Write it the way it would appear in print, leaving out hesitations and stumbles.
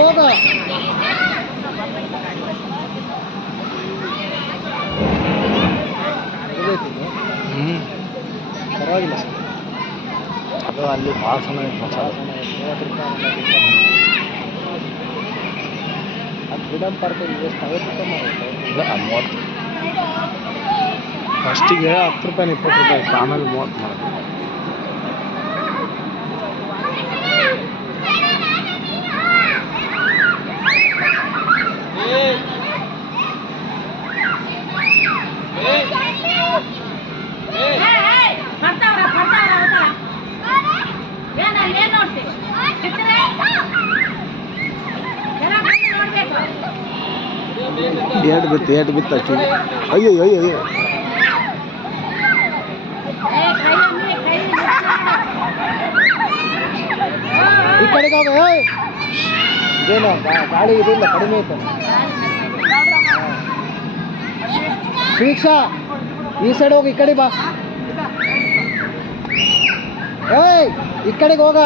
ಹೋಗ. ಪರವಾಗಿಲ್ಲ ಅದು ಅಲ್ಲಿ ಭಾಳ ಸಮಯ ಅದು ಫ್ರೀಡಮ್ ಪಾರ್ಕ್ ಎಷ್ಟು 50 ರೂಪಾಯಿ ಇಲ್ಲ 30. ಫಸ್ಟಿಗೆ 10 ರೂಪಾಯಿ 20 ರೂಪಾಯಿ ಇತ್ತು, ಆಮೇಲೆ 30 ಮಾಡೋದು. ಏಟು ಬಿತ್ತು ಅಷ್ಟು. ಅಯ್ಯೋ ಅಯ್ಯೋ ಅಯ್ಯೋ ಈ ಕಡೆಗೆ ಹೋಗ. ಇದೇನು ಗಾಳಿ ಇದಿಲ್ಲ, ಕಡಿಮೆ ಐತೆ. ಶ್ರೀಕ್ಷಾ ಈ ಸೈಡ್ ಹೋಗಿ, ಈ ಕಡೆ ಬಾ. ಏಯ್ ಈ ಕಡೆಗೆ ಹೋಗ.